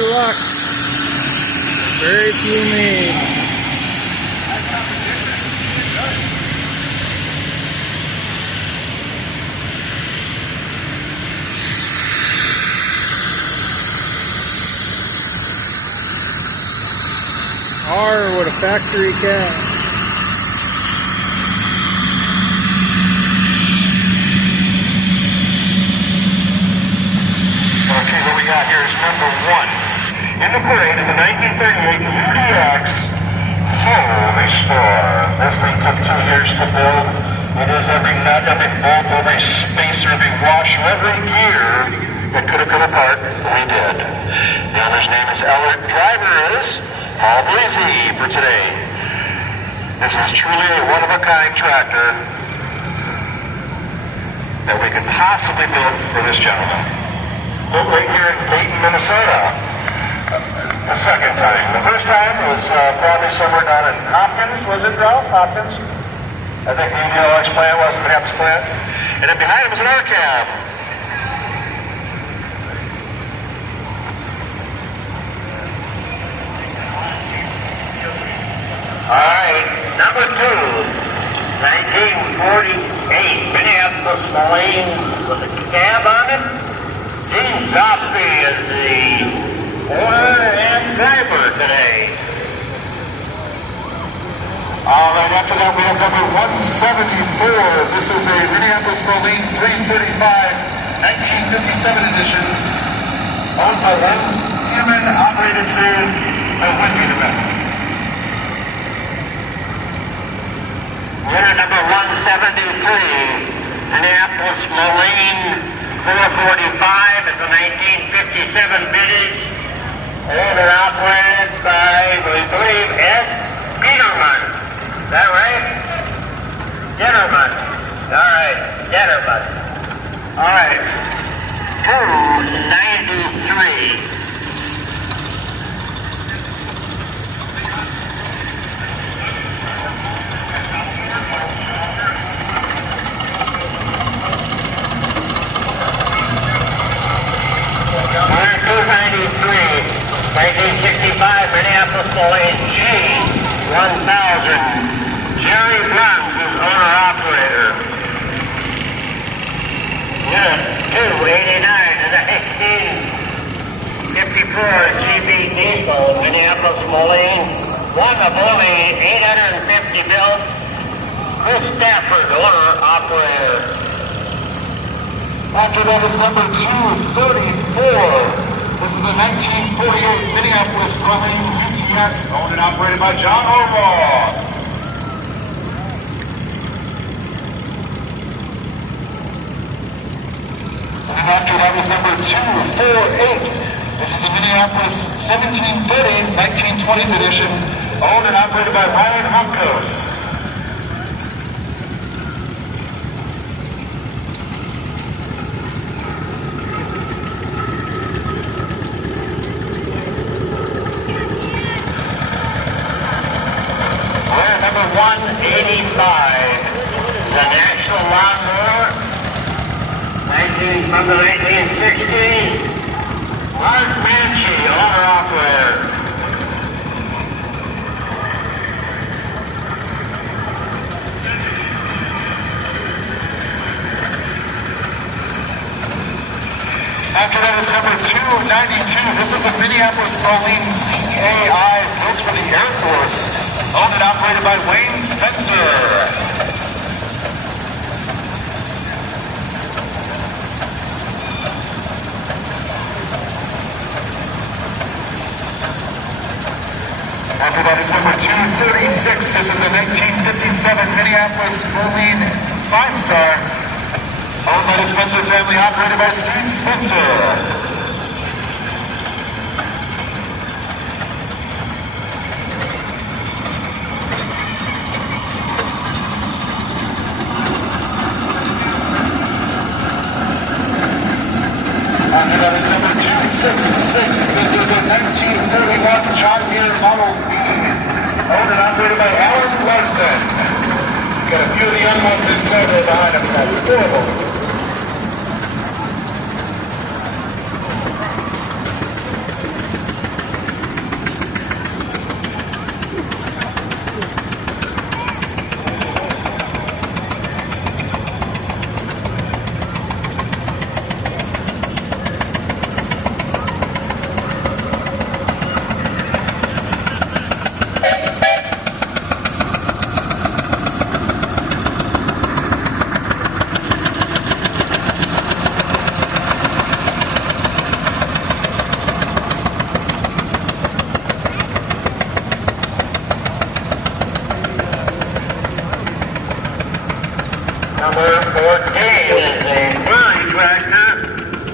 of luck. Very few made. R with a factory cat. Okay, what we got here is number 1. In the parade is a 1938 UDX Full Restore. This thing took 2 years to build. It is every nut, every bolt, every spacer, every washer, every gear that could have come apart. We did. The owner's name is Ellert. Driver is Paul Breezy for today. This is truly a one-of-a-kind tractor that we could possibly build for this gentleman. Built right here in Dayton, Minnesota. The second time. The first time was probably somewhere down in Hopkins. Was it, Ralph? Hopkins? I think the Indianapolis plant was the Minneapolis plant. And then behind him was an R-cab. All right, number 2, 1948 Minneapolis Moline with a cab on it. Gene Zoffy is the owner and driver today. All right, after that we have number 174. This is a Minneapolis Moline 335 1957 edition. Owned by one human, operated through a wind event. Winner number 173, Minneapolis Moline 445 is a 1957 vintage, owned and operated by, we believe, Ed Peterman. Is that right? Dennerman. All right, Dennerman. All right, 293. Winner 293, 1965 Minneapolis Moline G 1000. Jerry Bruns is owner-operator. Yes, 289 is a 1954 GB diesel Minneapolis Moline. One of only 850 built. Chris Stafford, owner-operator. After that is number 234. This is a 1948 Minneapolis Moline UTS, owned and operated by John Orwell. And after that was number 248. This is a Minneapolis 1730 1920s edition, owned and operated by Ryan Humkos. Number 185, the National Lawnmower, from the 1960s, Mark Manchi, owner-operator. After that is number 292. This is a Minneapolis Moline ZAI built for the Air Force, owned and operated by Wayne Spencer. After that is number 236. This is a 1957 Minneapolis Moline 5-star, owned by the Spencer family, operated by Steve Spencer. After that is number 266. This is a 1931 John Deere Model B, owned and operated by Alan Larson. Got a few of the unknowns in total behind him. That's horrible.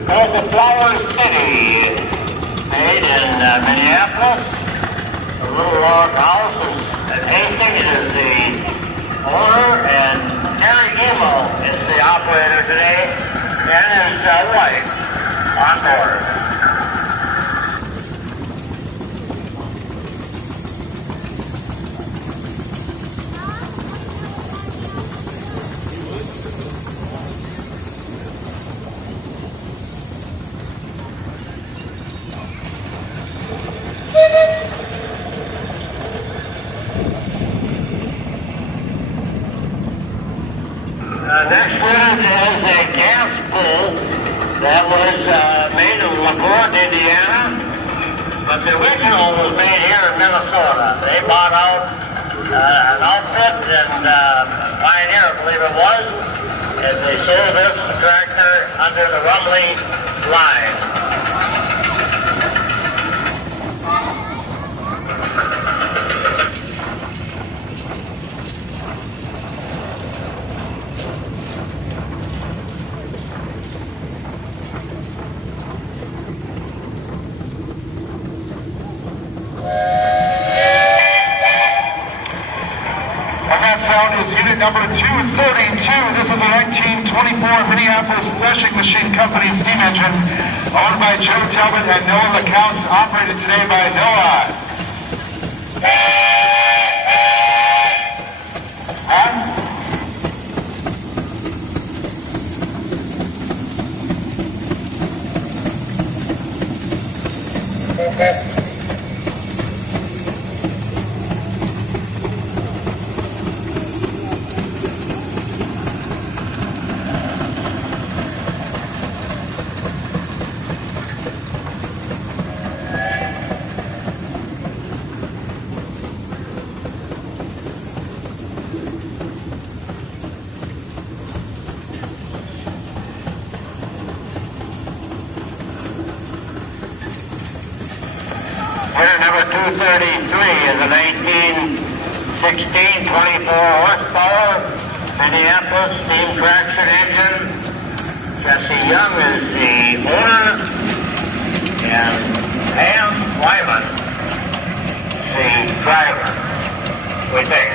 There's the Flower City, made in Minneapolis. The little log house is at Hastings is the owner, and Harry Emo is the operator today, and his wife on board. Next one is a gas pool that was made in LaPorte, Indiana, but the original was made here in Minnesota. They bought out an outfit and Pioneer, I believe it was, and they sold this tractor under the Rumley line. Sound is unit number 232. This is a 1924 Minneapolis Threshing Machine Company steam engine owned by Joe Talbot and Noah LeCount, operated today by Noah. Winner number 233 is a 1916 24 horsepower Minneapolis steam traction engine. Jesse Young is the owner, and Pam Wyman is the driver, we think.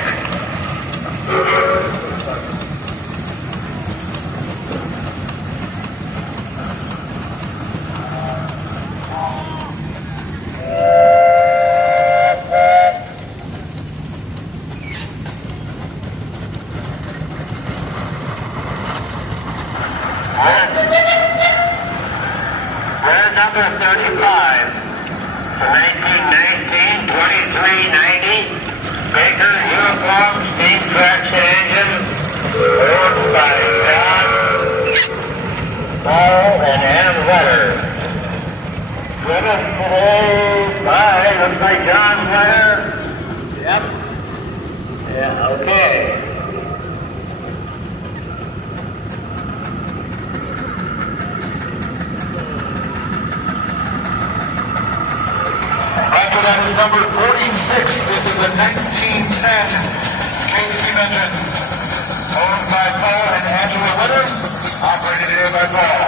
Winner number 35, the 1919 2390 Baker Uniform Steam Traction Engine, owned by John Paul and Ann Wetter. Driven today by, looks like John Wetter. Yep. Yeah, okay. After that is number 46. This is a 1910 steam engine owned by Paul and Angela Witter, operated here by Paul.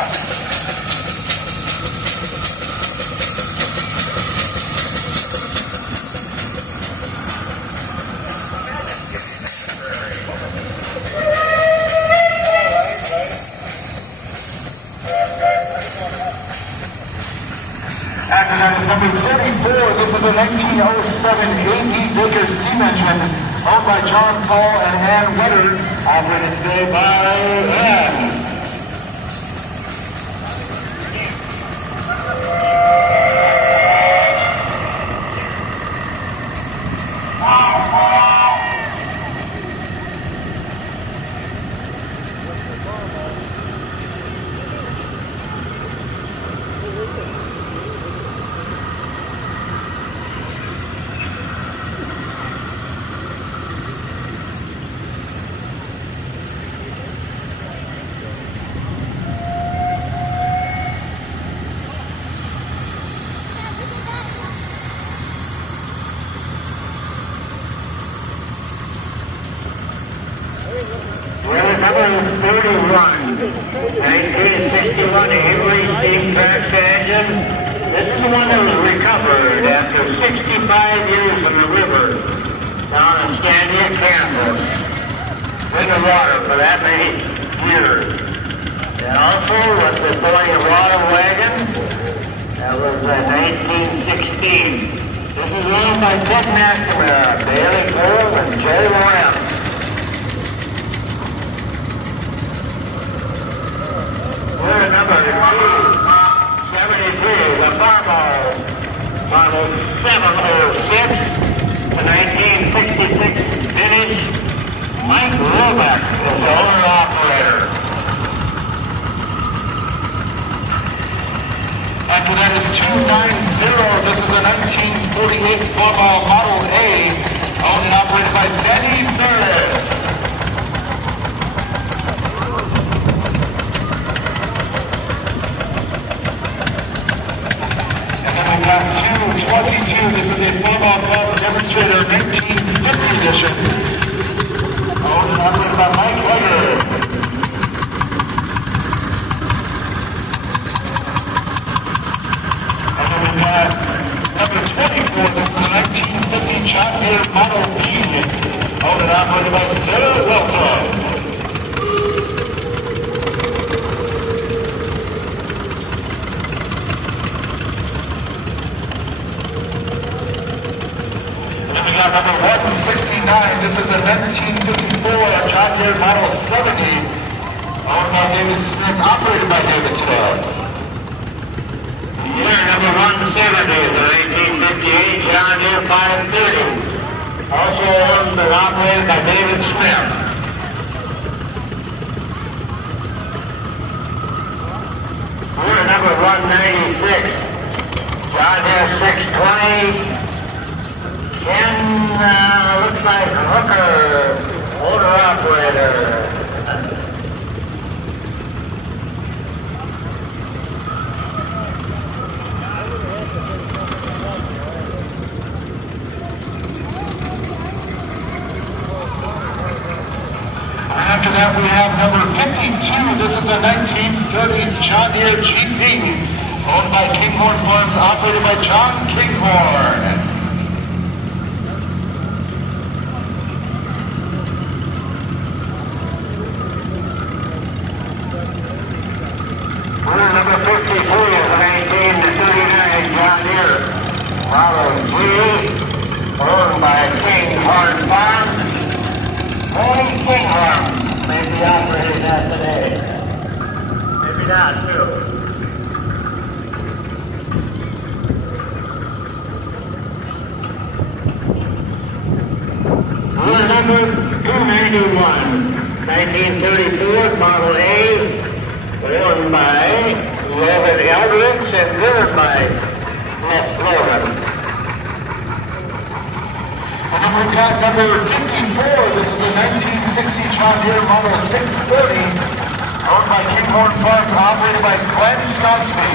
After that is number 34. This is a 1907 AD Baker steam engine owned by John Paul and Ann Wetter, operated today by Ann. Number 31, 19 1961 Avery steam traction engine. This is the one that was recovered after 65 years in the river down in Scandia, Kansas. In the water for that many years. And also with the Boy Water Wagon, that was in 1916. This is owned by Dick McNamara, Bailey Cole, and Jerry Moran. We're number 273, the Farmall, model 706, the 1966 vintage. Mike Roebuck is the owner-operator. After that is 290. This is a 1948 Farmall Model A, owned and operated by Sandy Ferris. And then we've got 222. This is a Farmall Club Demonstrator 1950 edition, owned and operated by Mike Hager. Number 24, this is a 1950 John Deere Model B, owned and operated by Sarah Welton. And then we got number 169, this is a 1954 John Deere Model 70, owned by David Smith, operated by David today. Year number 170 is a 1958 John Deere 530, also owned and operated by David Smith. Year number 196, John Deere 620, Ken, looks like Hooker, owner-operator. After that, we have number 52. This is a 1930 John Deere GP, owned by Kinghorn Farms, operated by John Kinghorn. Number 53 is a 1939 John Deere Model G, owned by Kinghorn Farms. Only Kinghorn may be operating that today. Maybe not, too. We're number 291, 1934 Model A, owned by Logan Eldridge and driven by Miss Logan. And then we've got number 54. This is a 1960 John Deere Model 630, owned by Kinghorn Farms, operated by Glenn Stosky.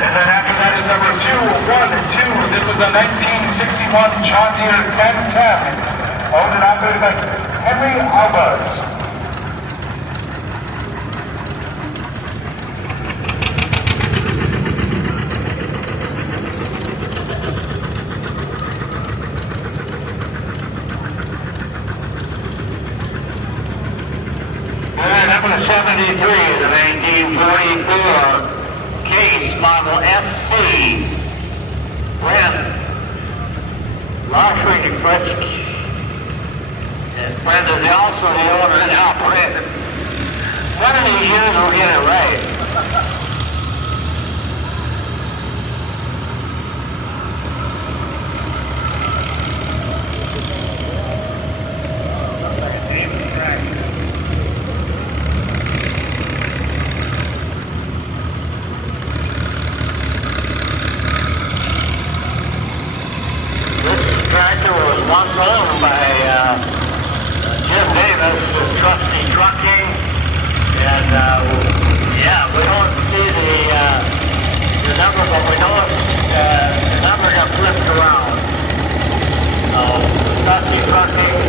And then after that is number 212. This is a 1961 John Deere 1010, owned and operated by Henry Albers. Number 73 is a 1944 Case Model SC. When Lost Reading Fritz, and Brent is also the owner and operator. One of these years we'll get it right. Once owned by Jim Davis, Trusty Trucking, and yeah, we don't see the number, but we know the number got flipped around. So Trusty Trucking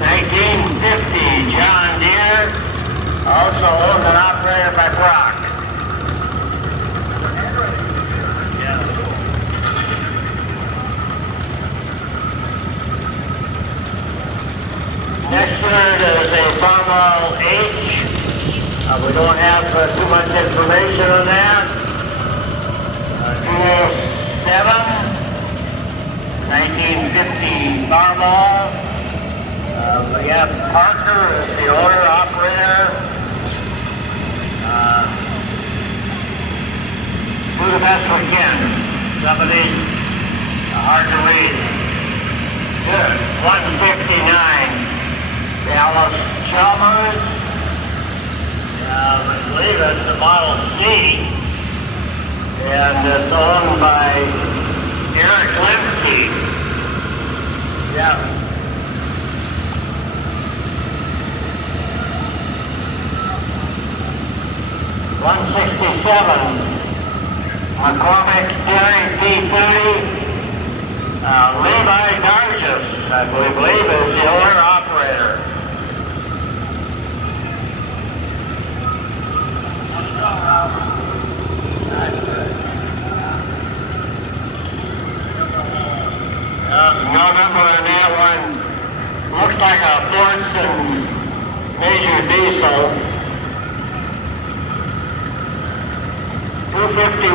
1950 John Deere, also owned and operated by Brock. Next word is a Farmall H. We don't have too much information on that. 207, 1950 Farmall. We have Parker as the owner operator. Do the best we can. Some of these are hard to read. Good. 159. Dallas Chalmers. I believe it's the Model C. And it's owned by Eric Lemke. Yeah. $167. McCormick Dairy P30. Levi Dargis, I believe, is the owner operator. No number on that one. Looks like a Fordson Major Diesel. 251,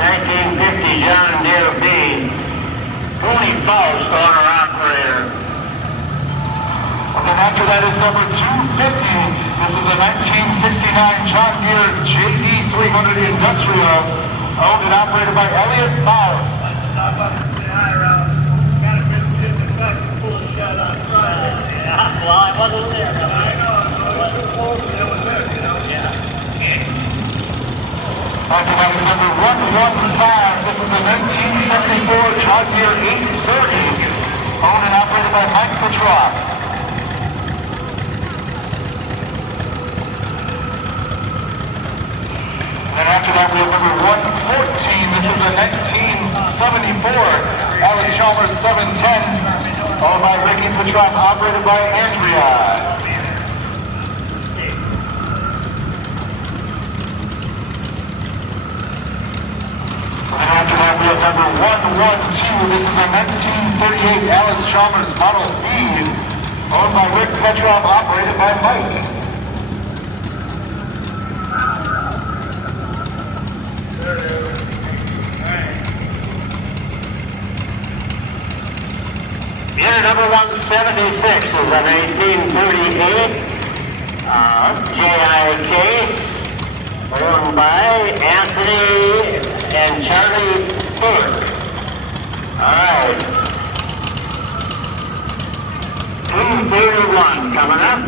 1950 John Deere B. Tony Faust, owner operator. And then after that is number 250. This is a 1969 John Deere JD 300 Industrial, owned and operated by Elliot Faust. Stop up and say hi around. Got a good back to pull a shot on Friday. Yeah, well, I wasn't there. I know, I was too close and it was there, you know? Yeah. After that is number 115. This is a 1974 John Deere 830, owned and operated by Mike Petroff. And after that we have number 114. This is a 1974 Alice Chalmers 710, owned by Ricky Petroff, operated by Andrea. And after that, we have number 112. This is a 1938 Alice Chalmers Model B, owned by Rick Petroff, operated by Mike. Year number 176 is a 1938 GI case, owned by Anthony and Charlie Burke. Alright. 231 coming up.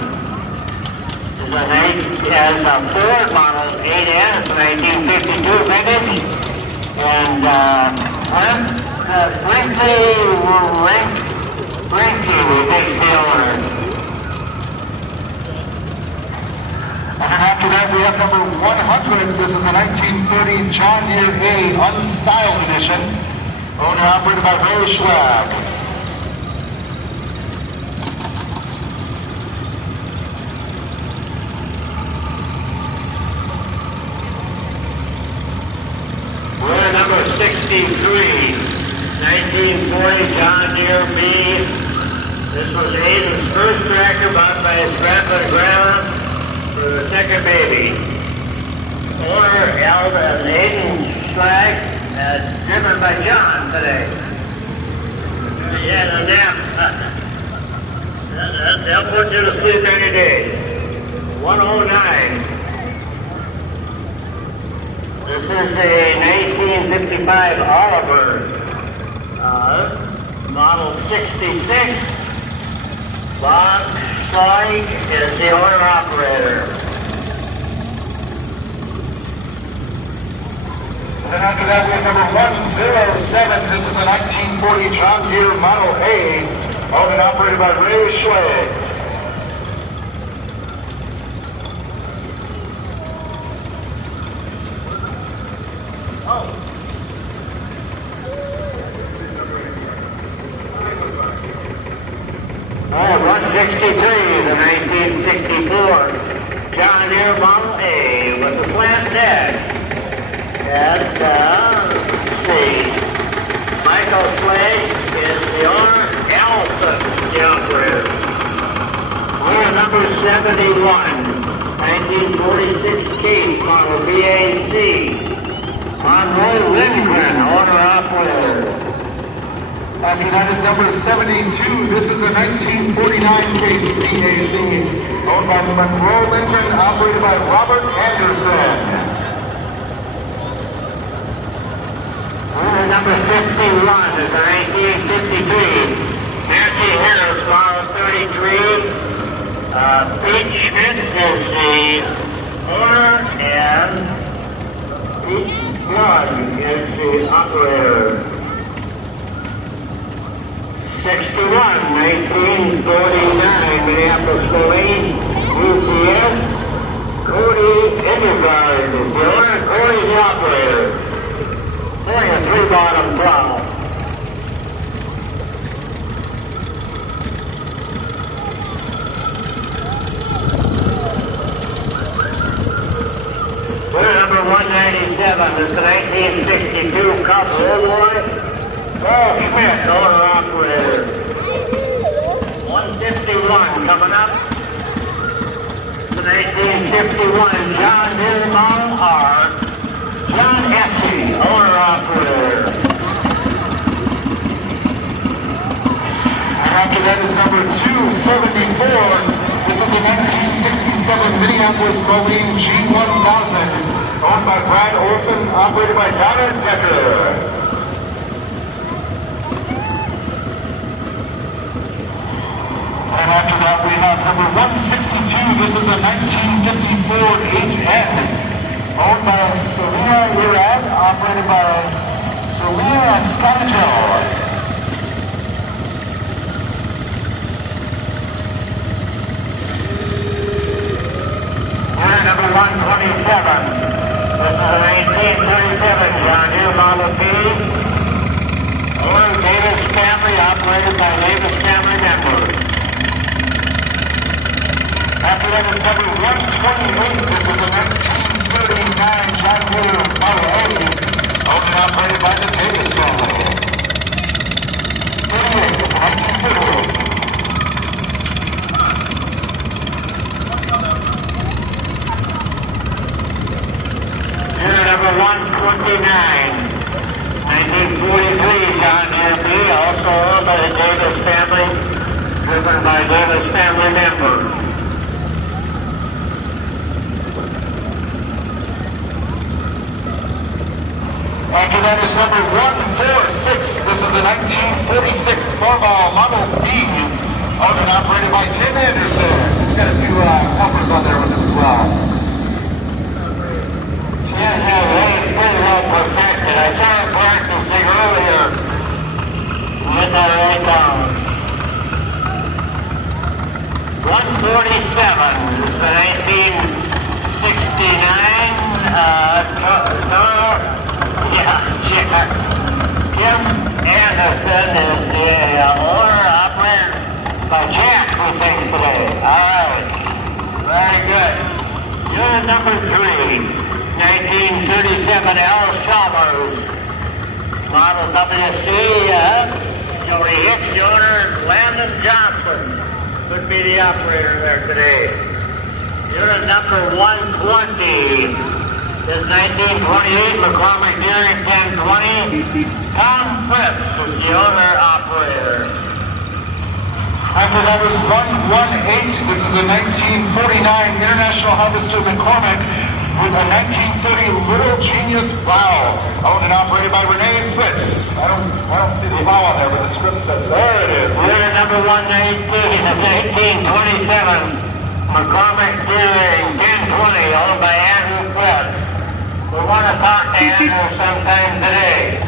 Is a Ford Model 8S, 1952 vintage. And Brinkley will be the owner. And then after that, we have number 100. This is a 1930 John Deere A Unstyled Edition, owned and operated by Ray Schlag. We're number 63, 1940 John Deere B. This was Aiden's first tractor bought by his grandpa and grandma for the second baby. Owner held an Aiden Schlag, driven by John today. Yeah, the nap. They'll put you to sleep any day. 109. This is a 1955 Oliver, model 66. Bob Stoig is the owner operator. And then after that, we have number 107. This is a 1940 John Deere Model A, owned and operated by Ray Schlag. 163 is a 1964 John Deere Model A with the slant dash. And, let's see, Michael Slade is the owner, Allison is the operator. We're number 71, 1946 case model BAC. Monroe Lindgren, owner-operator. After that is number 72. This is a 1949 case BAC, owned by Monroe Lindgren, operated by Robert Anderson. Number 51 is a 1953 Nancy Harris model 33. Pete Schmidt is the owner, and Pete Blood is the operator. 61, 1949, Minneapolis-Moline, UCS. Cody Indergaard is the owner, Cody the operator. Pulling a 3-bottom plow. Winner number 197 is the 1962 Cup Illinois. Paul Schmidt, owner-operator. 151 coming up. The 1951 John Deere Model R. John Essie, owner-operator. And after that is number 274. This is a 1967 Minneapolis-Moline G1000, owned by Brad Olson, operated by Donna Decker. And after that, we have number 162. This is a 1954 8N, owned by Selena Urad, operated by Selena and Scotty Joe. Winner number 127. This is a 1937 John Deere Model P. Owner Davis family, operated by Davis family members. After that is number 128. This is a 1939 John Deere Model A, owned and operated by the Davis family. 38 is a 1938. Unit number 129, 1943 John Deere B, also owned by the Davis family, driven by Davis family members. After that is number 146. This is a 1946 Farmall Model B, owned and operated by Tim Anderson. He's got a few helpers on there with him as well. Yes, it's pretty well perfected. I saw him practicing earlier. Get that right down. 147 is the 1969 Tim Anderson is the owner, operated by Jack, we think, today. Alright, very good. Unit number 3, 1937 L. Chalmers, model WC, Jody Hicks, the owner, Landon Johnson, could be the operator there today. Unit number 120. This 1928 McCormick Deering 1020, Tom Fritz is the owner-operator. After that was 118. This is a 1949 International Harvester McCormick with a 1930 Little Genius plow, owned and operated by Renee Fritz. I don't see the plow on there, but the script says so. There it is. Unit number 118 of 1927 McCormick Deering 1020, owned by Andrew Fritz. We want to talk to Andrew sometime today.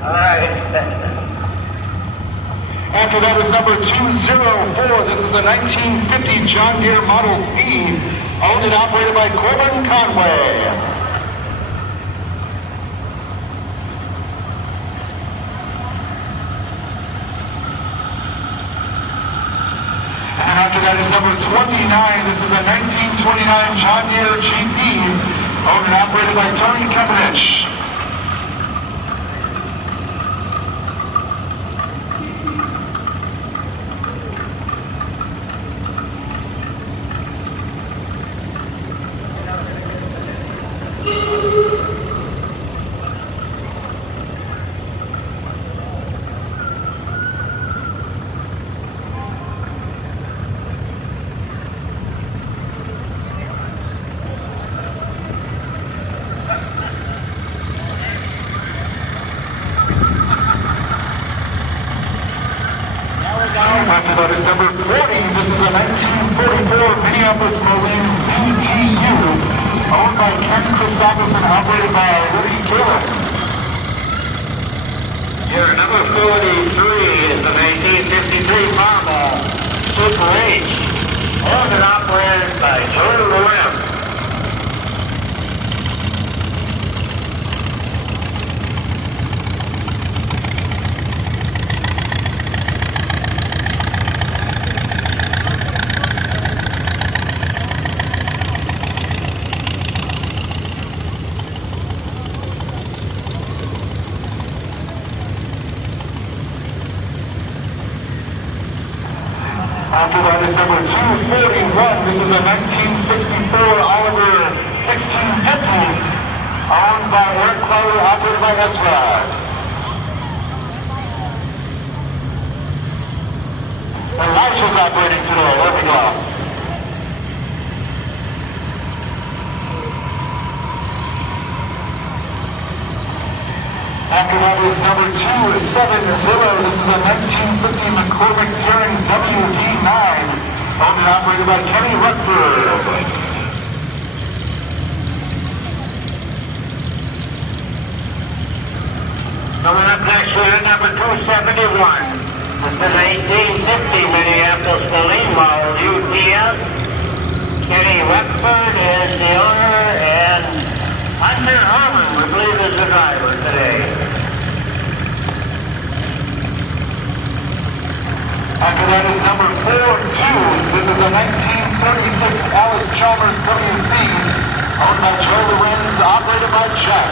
All right. After that was number 204. This is a 1950 John Deere Model P, owned and operated by Corbin Conway. that is number 29. This is a 1929 John Deere GP, owned and operated by Tony Kempenich. After that is number 40. This is a 1944 Minneapolis Moline ZTU, owned by Ken Christopherson, operated by Woody Gillen. Here, number 43 is the 1953 Mama Super H, owned and operated by Jordan Lorenz. After that is number 241. This is a 1964 Oliver 1650, owned by Eric Clower, operated by S-Rod. Elijah's operating today. There we go. After that is number 270. This is a 1950 McCormick Tearing WD9, owned and operated by Kenny Rutherford. Coming up next, we have number 271. This is 1850 Minneapolis Moline model UTS. Kenny Rutherford is the owner, and Hunter Harmon, we believe, is the driver today. After that is number 42. This is a 1936 Alice Chalmers WC, owned by Joe Lorenz, operated by Jeff.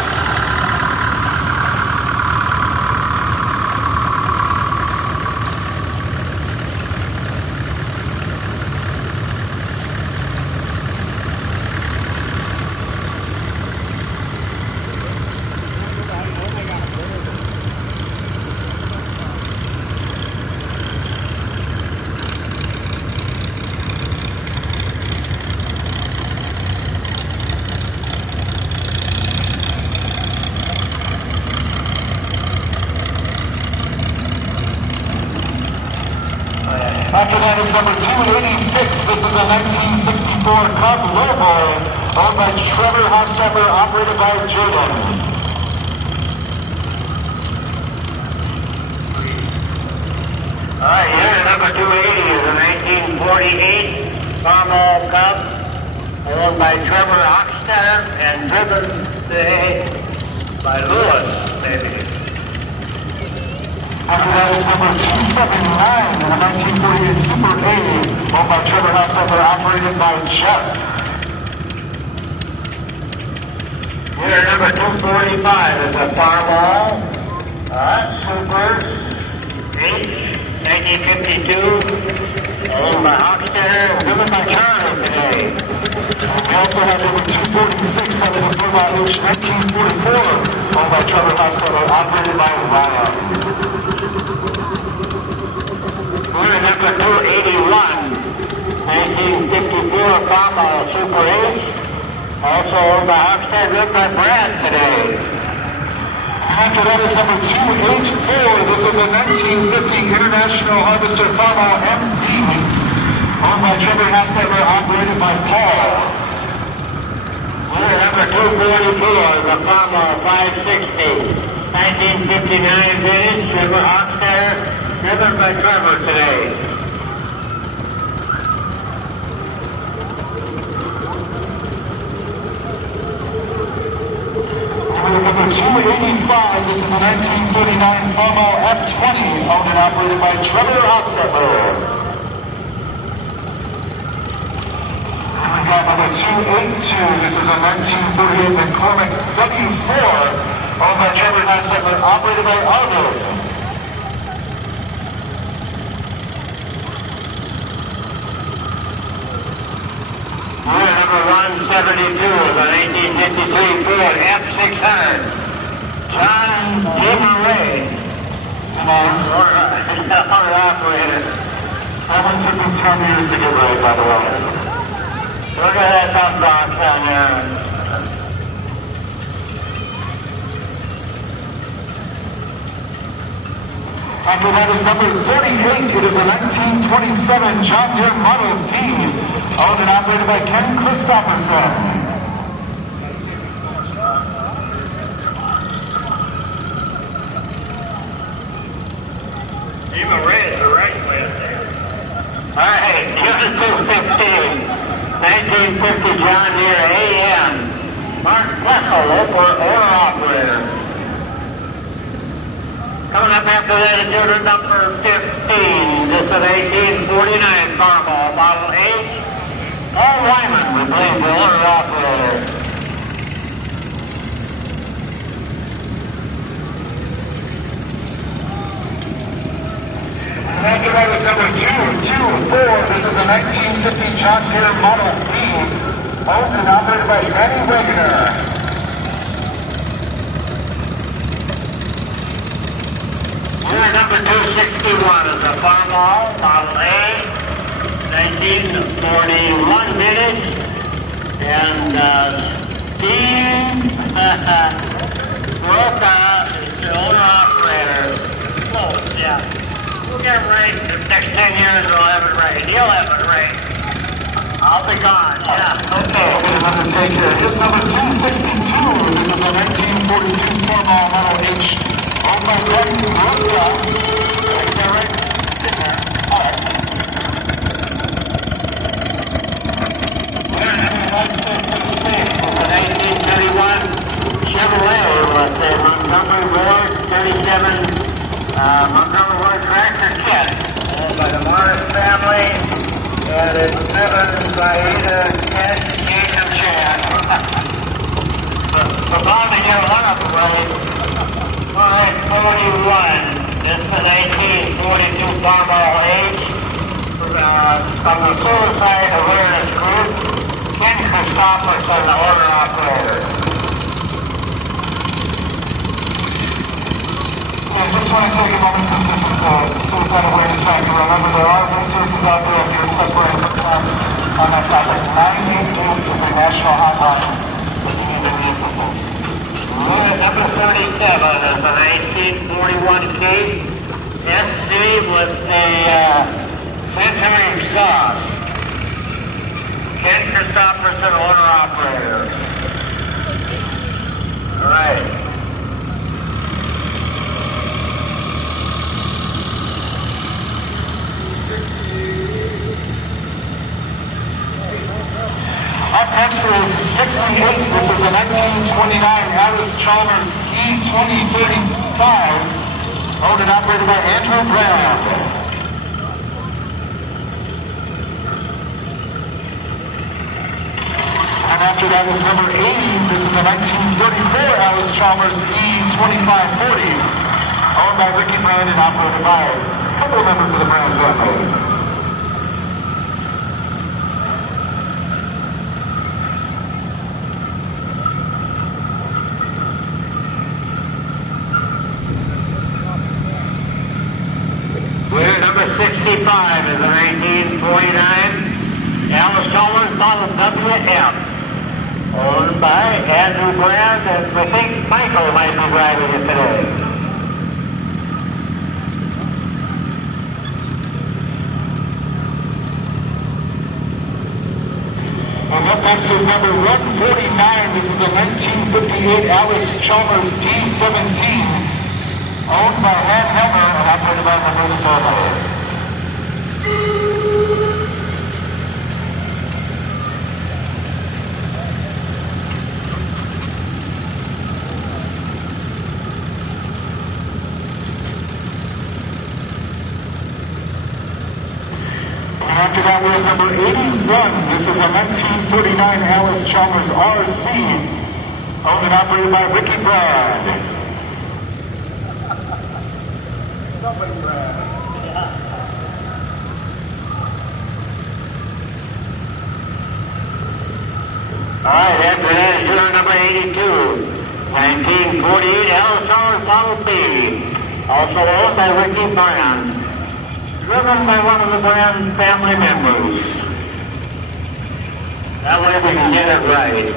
After that is number 286. This is a 1964 Cub Lowboy, owned by Trevor Hostetler, operated by Jordan. Alright, here number 280 is a 1948 Farmall Cub, owned by Trevor Hochstetter and driven today by Lewis, maybe. After that is number 279 in the 1948 Super A, owned by Trevor Hostetler, operated by Jeff. Here number 245 is a Farmall Super H 1952, owned by Hochstetter and driven by Charlie today. We also have number 246. That is a Farmall H 1944, owned by Trevor Hostetler, operated by Ryan. Order number 281, 1954 Farmall Super H, also owned by Hochstetter, driven by Brad today. After that is number 284. This is a 1950 International Harvester Farmall MD, owned by Trevor Hostetler, operated by Paul. Order number 244 is a Farmall 560, 1959 vintage, Trevor Hochstetter, driven by Trevor today. Number 285, this is a 1939 Farmall F20, owned and operated by Trevor Hostetler. got number 282. This is a 1948 McCormick W4, owned by Trevor Nysegler, operated by Arvid. Year number 172 is a 1953 Ford F600. John Ray. Our operator. That one took me 10 years to get right, by the way. Look at that top box on there. After that is number 38. It is a 1927 John Deere Model D, owned and operated by Ken Christopherson. Even red is the right way up there. All right, give it 215. 1950 John Deere AM. Mark Fleckel, owner operator. Coming up after that is unit number 15. This is an 1849 Farmall, Model H. Paul Wyman, we believe, the owner operator. After that is number 224. This is a 1950 John Deere Model B, owned and operated by Benny Wegener. Year number 261 is a Farmall, Model A, 1941 vintage, and Steve Roca is the owner-operator. Close, yeah. We'll get it right. The next 10 years we'll have it right. You'll have it right. I'll be gone, yeah. Okay, we're going to have to take care. Here's number 262. This is a 1942 Farmall Model H, owned by Ben Roca. Is that right? All right. Year number 166 is a 1931 Chevrolet with a Montgomery Ward 37 Montgomery Ward tractor kit, owned by the Morris family, and it's driven by either Ken, Keith, or Chad. We're bound to get one of them right. All right, 41. This is an 1842 Farmall H from the Suicide Awareness Group. Ken Christopherson, the owner operator. I just want to take a moment since this is the suicide awareness factor. Remember, there are resources out there if you're suffering from attacks on that topic. 988 is the national hotline if you need any assistance. Unit number 37 is an 1841 case SC with a Century exhaust. Ken Christopherson, owner operator. All right. Up next is 68. This is a 1929 Alice Chalmers E2035, owned and operated by Andrew Brown. And after that is number 80. This is a 1934 Alice Chalmers E2540, owned by Ricky Brand and operated by a couple of members of the Brand family. Number 65 is a 1949 Alice Chalmers Model WF, owned by Andrew Brand, and we think Michael might be driving it today. And up next is number 149. This is a 1958 Alice Chalmers D17, owned by Van Helmer and operated by the Moody family. after that, we have number 81. This is a 1939 Alice Chalmers RC, owned and operated by Ricky Brad. Somebody Brad. All right, after that is your number 82, 1948 Alice Chalmers Model B, also owned by Ricky Brad. Driven by one of the Brand family members. That way we can get it right.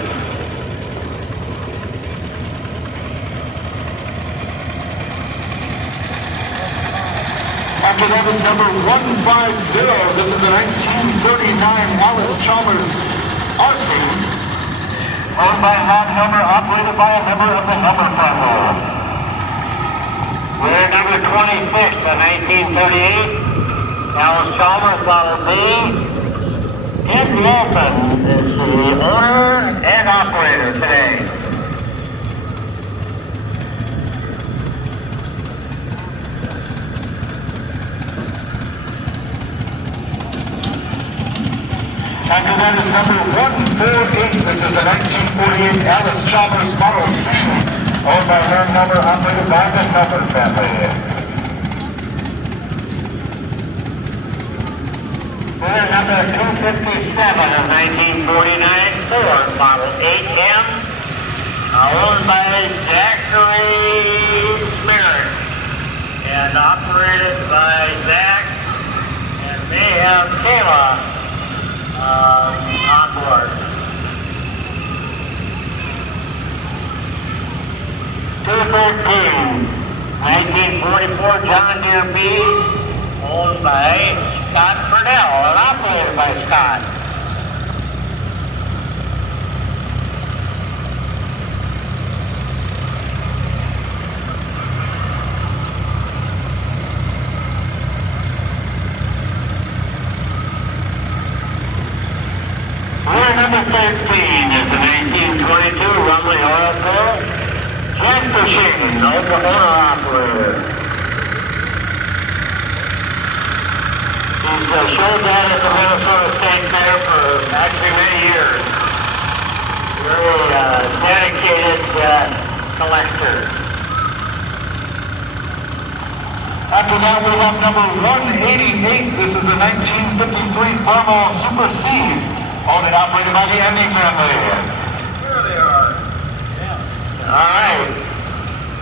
After that is number 150. This is a 1939 Alice Chalmers RC, owned by Ron Helmer, operated by a member of the Helmer family. We're number 26, a 1938 Alice Chalmers Model B. Nowthen is the owner and operator today. After that is number 148. This is a 1948 Alice Chalmers Model C, owned by Ron Helmer, operated by the Helmer family. We're number 257 of 1949 Ford Model 8M, owned by Zachary Merritt and operated by Zach, and they have Kayla on board. 213, 1944 John Deere B, owned by Scott Furnell and operated by Scott. We're number 13 is the 1922 Rumley Oil Field, threshing, owner-operator. He's showed that at the Minnesota State Fair for actually many years. Very dedicated collector. After that, we have number 188. This is a 1953 Farmall Super C, owned and operated by the Andy family. There they are. Yeah. All right.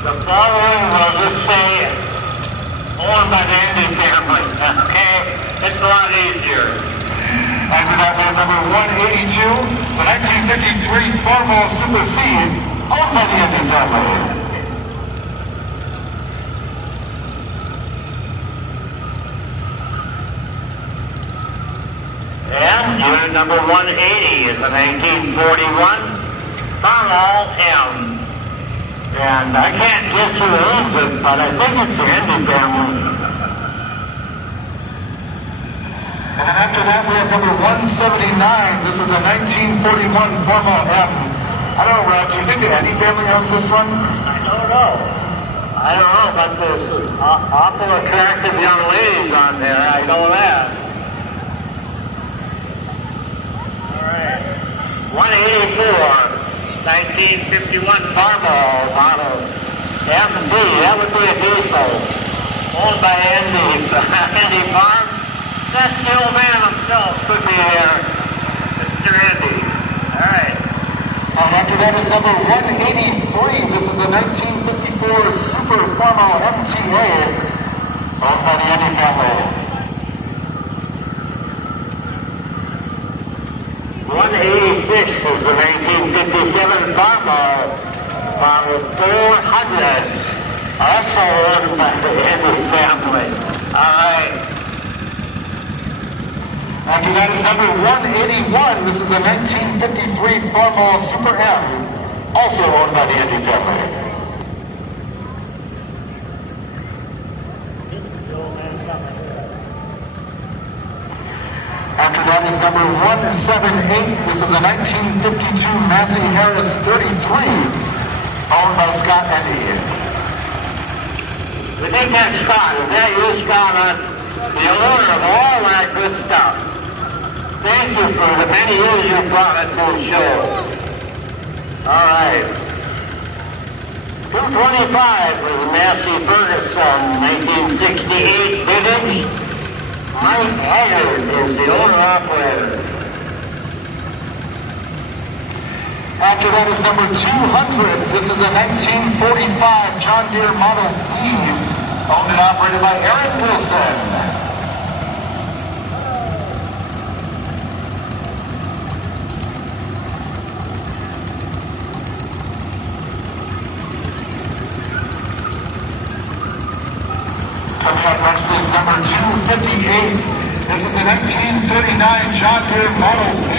The following will just say owned by the Andy family. Okay? It's a lot easier. After that, we have number 182. It's a 1953 Farmall Super C, owned by the Andy family. And unit number 180 is a 1941 Farmall M. And I can't guess who owns it, but I think it's the Andy family. And then after that, we have number 179. This is a 1941 Farmall M. I don't know, Raj, do you think the Andy family owns this one? I don't know, but there's awful attractive young ladies on there. I know that. 184, 1951 Farmall model MD. That would be a diesel. Owned by Andy Farm. That's the old man himself could be there. Mr. Andy. All right. And after that is number 183. This is a 1954 Super Farmall MTA, owned by the Andy family. 186 is the 1957 Farmall model 400, also owned by the Andy family. All right. After that is number 181. This is a 1953 Farmall Super M, also owned by the Andy family. After that is number 178. This is a 1952 Massey Harris 33, owned by Scott Andy. We think that's Scott. Is that you, Scott? The owner of all that good stuff. Thank you for the many years you brought us to the show. All right. 225 was Massey Ferguson, 1968 vintage. Mike Haggard is the owner-operator. After that is number 200. This is a 1945 John Deere Model E, owned and operated by Eric Wilson. Coming up next is number 258. This is a 1939 John Deere Model P,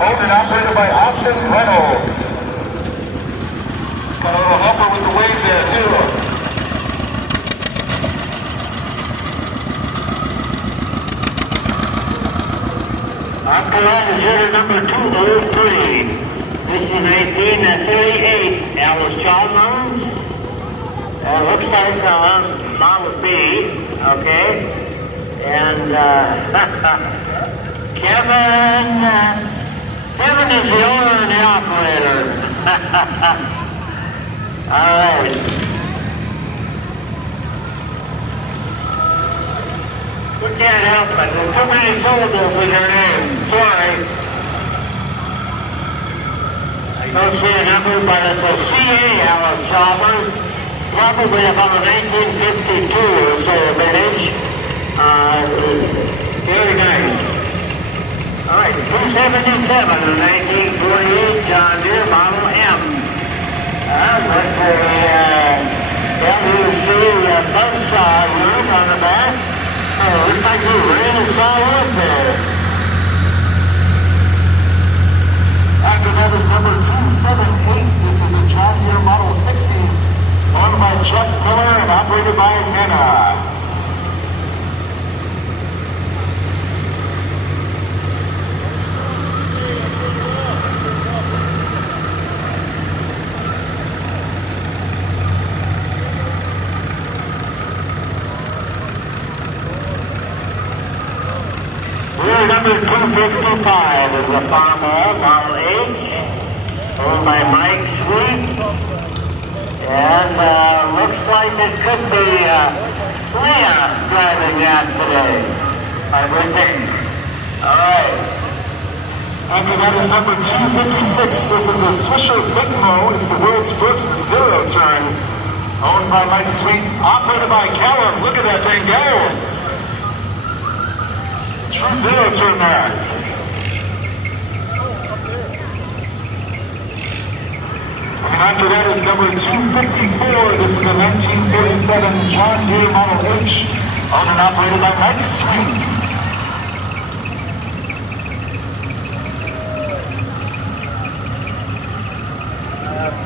owned and operated by Austin Reynolds. Got a little helper with the wave there, too. After that is unit number 203. This is 1938 Alice Chalmers. Looks like Model B, okay? And Kevin is the owner and the operator. All right. We can't help it. There's too many syllables in your name. Sorry. I don't see a number, but it's a CA Alice Chalmers. Probably about a 1952 or so vintage. Very nice. All right, 277 of 1948 John Deere Model M. With the LUC buzzsaw roof on the back. Looks like the rain and solid there. After that is number 278. This is a John Deere Model 60. Owned by Chuck Miller and operated by Hannah. Wheel number 255 is the Farmall Model H, owned by Mike Sweet. And looks like it could be Leah driving that today, I would think. All right. After that is number 256. This is a Swisher Bigmo. It's the world's first zero turn. Owned by Mike Sweet, operated by Callum. Look at that thing go. True zero turn there. And after that is number 254. This is a 1937 John Deere Model H, owned and operated by Mike Sweet.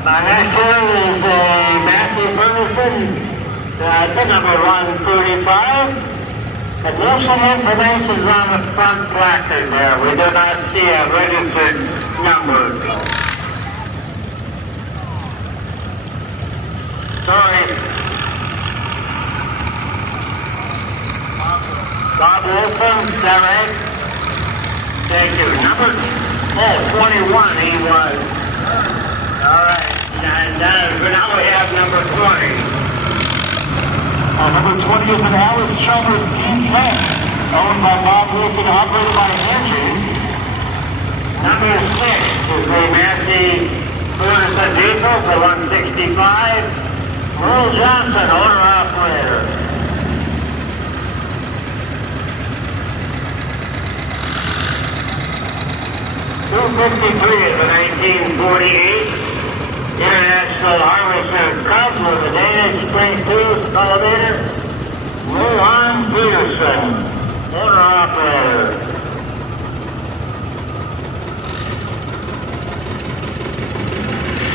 My next one is a Massey Ferguson. It's a number 135. And there's some information on the front placard there. We do not see a registered number. Sorry. Bob Wilson, is that right? Thank you. Number 21 he was. All right. Now we have number 20. Number 20 is an Alice Chalmers D10, owned by Bob Wilson, operated by Angie. Number 6 is a Massey Ferguson diesel for 165. Earl Johnson, owner-operator. .253 is a 1948 International Harvester Cub with a Danish Spring 2 elevator. Roland Peterson, owner-operator.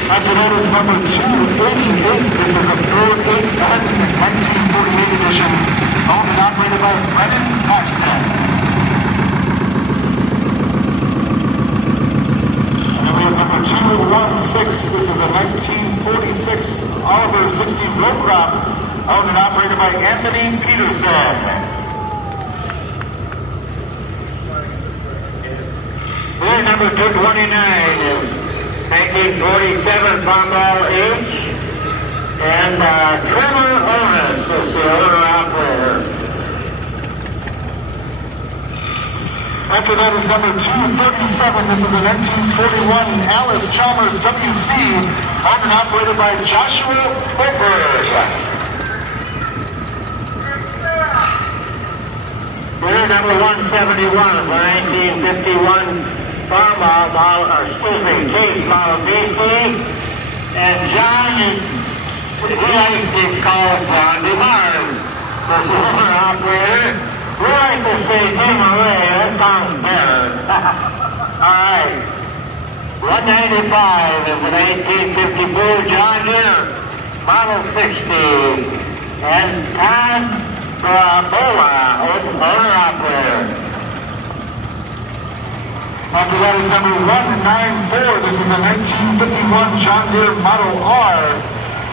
After that is number 288. This is a Ford 8 1948 edition, owned and operated by Brennan Paxton. And we have number 216. This is a 1946 Oliver 60 row crop, owned and operated by Anthony Peterson. Wheel number 229 is 1947 Farmall H. And Trevor Otis is the owner-operator. After that is number 237. This is a 1941 Alice Chalmers WC, owned and operated by Joshua Whitford. Wheel number 171 is a 1951 Farmall case model BC. And John is, we like to call John DeMars, the owner-operator. We like to say Tim Array, that sounds better. Alright. 195 is an 1854 John Deere Model 60. And Todd Bola, owner-operator. After that is number 194. This is a 1951 John Deere Model R,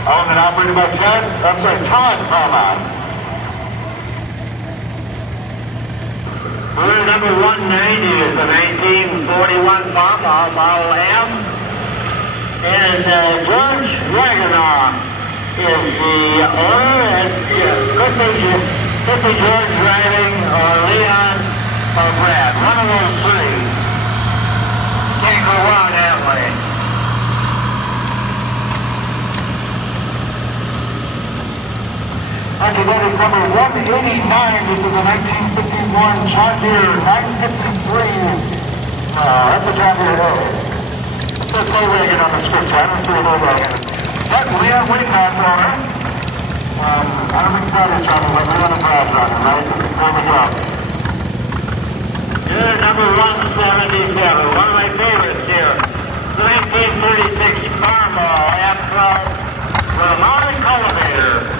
owned and operated by Todd Bola. Wheel number 190 is a 1941 Farmall Model M. And George Wagenow is the owner. And could be George driving, or Leon, or Brad. One of those three. Can't go wrong that way. After that is number 189. This is a 1951 John Deere 953. That's a John Deere A. It says no wagon on the script, so I don't see a no wagon. That's Leon Whitcock's owner. I don't think Brad is driving, but Leon and Brad's driving, right? There we go. Unit number 177, one of my favorites here. The 1936 Farmall F-12 with a mounted cultivator.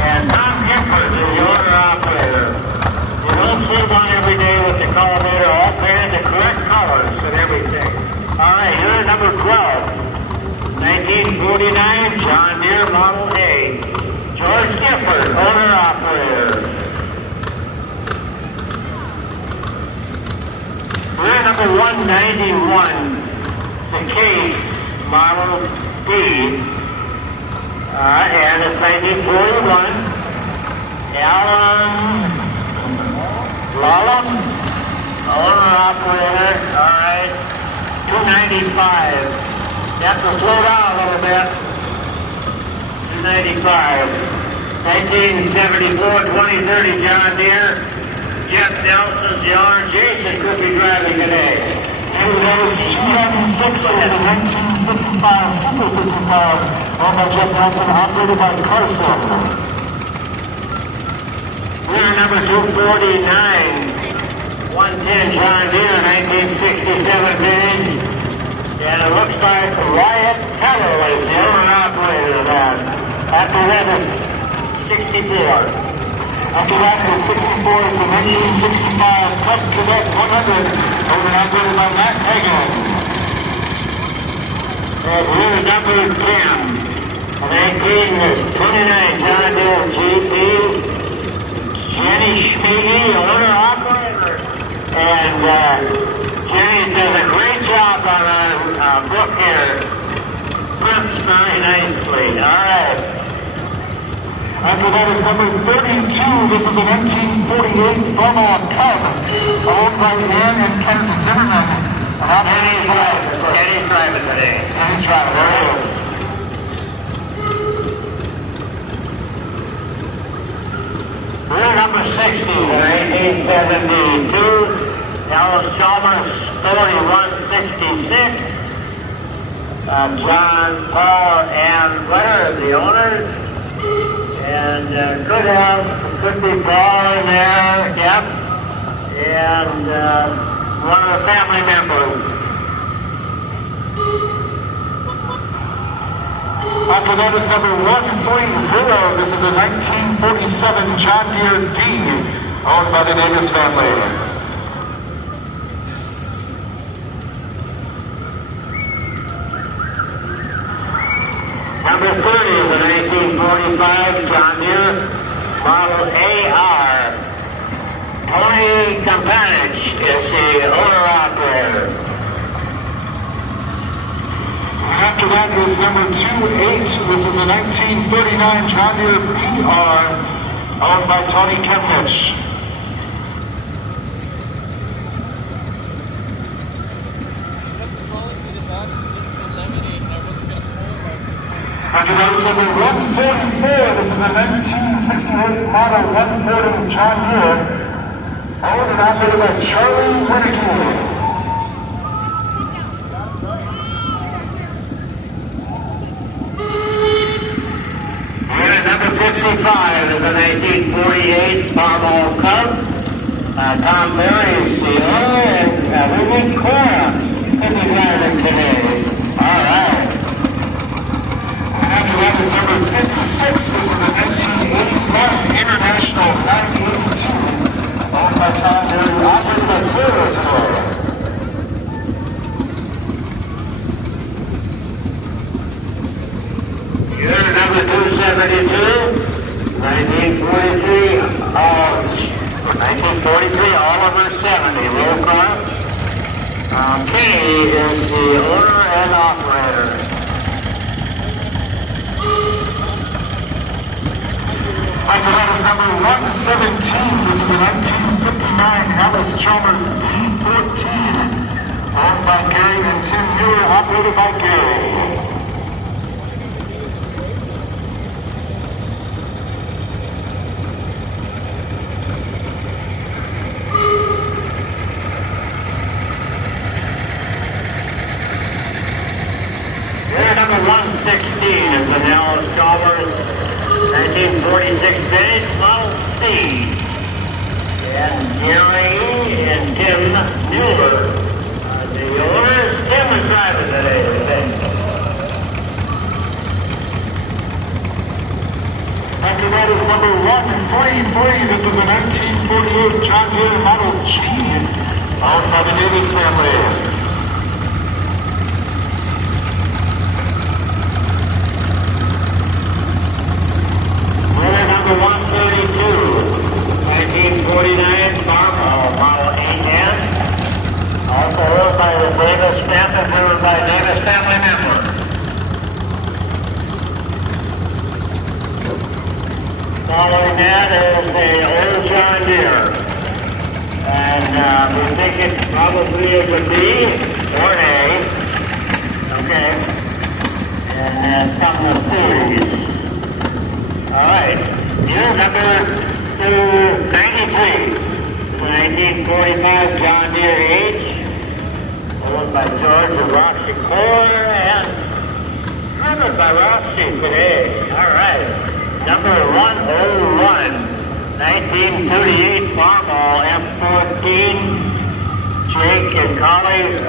And Tom Gifford is the owner-operator. You don't see one every day with the cultivator all painted the correct colors and everything. Alright, unit number 12. 1949 John Deere Model A. George Gifford, owner-operator. Unit number 191. The Case Model B. And it's 1941. Alan Lala, owner-operator, alright. 295. You have to slow down a little bit. 295. 1974, 2030 John Deere. Jeff Nelson's the owner. Jason could be driving today. And that is 296. It's a 1955 Super 55. Owned by Jeff Nelson, operated by Carson. Winner number 249, 110 John Deere, 1967 vintage. And it looks like Wyatt Teller is the owner-operator of that. After that is 64. After that is 64. It's a 1965 Cup Cadet 100. Owned and operated by Matt Hagan. And winner number 10. 1929 John Deere GP, Jenny Schmiede, owner-operator. And Jenny does a great job on our book here. Prints very nicely. All right. After that is number 32. This is a 1948 Farmall Cub, owned by Ann and Kenneth Zimmerman. Kenny's driving today. Kenny's driving, there he is. Wheel number 60, 1972, Alice Chalmers 4166. John, Paul, and Blair, the owners. And could be Paul in there, yep. And one of the family members. After that is number 130. This is a 1947 John Deere D, owned by the Davis family. Number 30 is a 1945 John Deere Model AR. Tony Kampanich is the owner-operator. After that is number 28. This is a 1939 John Deere PR owned by Tony Kampanich. After that is number 144. This is a 1968 model 140 John Deere, owned and operated by Charlie Winnicke. Unit number 55 is a 1948 Marble Cub. Tom Berry is the owner, and Ruben Cora will be driving today. All right. After that is number 56. This is a 1981 International 982, owned by Tom Berry, operated by Toyota today. Unit number 272, 1943, 1943 Oliver 70 roll car. Kenny is the owner and operator. After that is number 117. This is a 1959 Alice Chalmers D14, owned by Gary and Tim Muir, operated by Gary. Unit number 116 is the Alice Chalmers 1946 vintage Model C. And Gary and Tim Mueller. The owner, Tim is driving today, I think. After that is number 133. This is a 1948 John Deere Model G, owned by the Davis family. Unit number 132, 1949 Model 8N. Also owned by the Davis family, driven by Davis family member. Following that is the old John Deere. And we think it probably is a B or an A. Okay. And something of series. All right. Unit number 293. 1945 John Deere H. Owned by George and Roxy Core and driven by Roxy today. All right. Number 101, 1938 Farmall F14, Jake and Collie,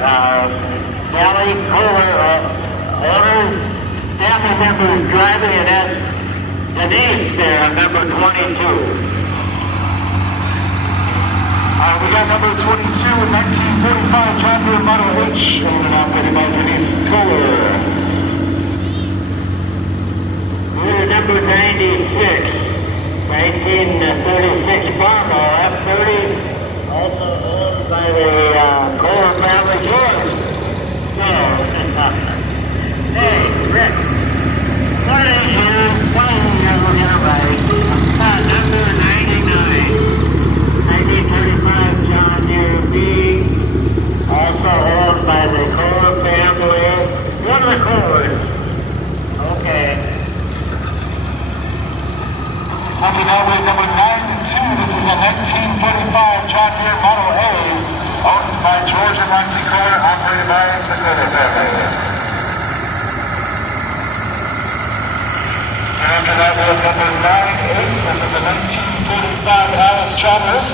Sally Kohler, owners, family members driving, and that's Denise there, number 22. We got number 22, 1945 John Deere Model H, owned and operated by Denise Kohler. Unit number 96, 1936 Farmall F30, also owned by the Kohler family George. So, hey, Rick, what is your right? Number 99, 1935 John Deere B, also owned by the Kohler family. What are the Kohlers? Okay. After that, we have number 92. This is a 1945 John Deere Model A, owned by George and Roxy Kohler, operated by the Kohler family. And after that, we have number 98. This is a 1945 Alice Chalmers,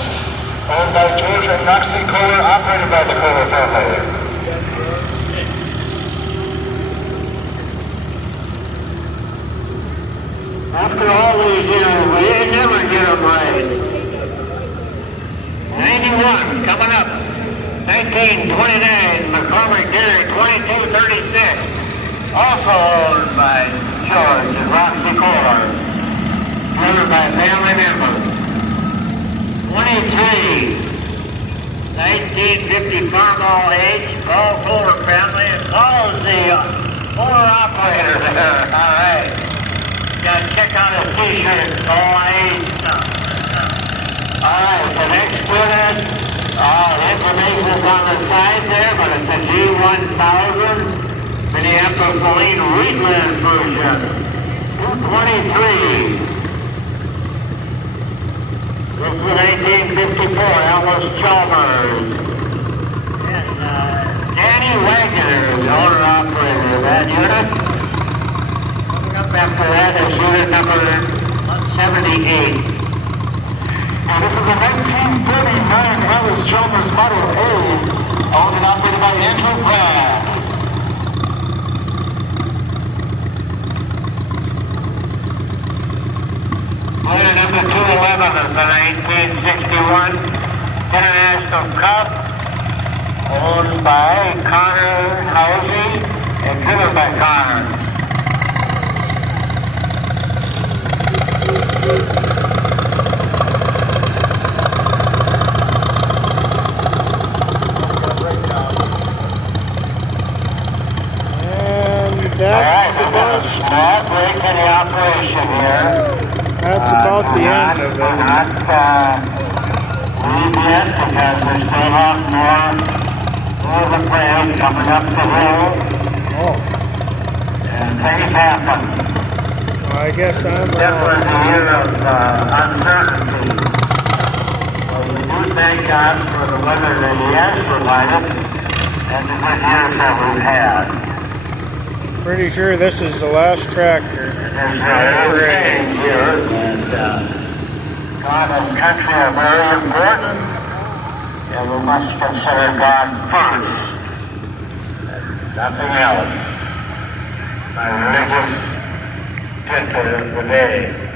owned by George and Roxy Kohler, operated by the Kohler family. After all these years, we never get them right. 91, coming up. 1929, McCormick Dairy 2236. Also owned by George and Roxy Kohler. Driven by family members. 23, 1950 Farmall H, Paul Fuller family, and Paul's the owner operator there. All right. Gotta check out his t-shirt, all age stuff. All right, the next unit, information's on the side there, but it's a G1000 Minneapolis Moline Wheatland version. 223. This is 1954, Ellis Chalmers. And Danny Wagner, the owner-operator of that unit. Coming up after that is unit number 178. Now this is a 1939 Ellis Chalmers Model A, owned and operated by Andrew Bragg. Unit number 211 is a 1961 International Cup, owned by Connor Housey and driven by Connor. That's Alright, we've got a small break in the operation here. That's about the end of it. Not leave yet because there's still a lot more of the parade coming up the hill. Oh, And things happen. well, I guess I'm That was wrong. a year of uncertainty. Well, we do thank God for the weather that He has provided and the good years that we've had. Pretty sure this is the last tractor. There's a change here, and God and country are very important, and we must consider God first. Nothing else. My religious tidbit of the day.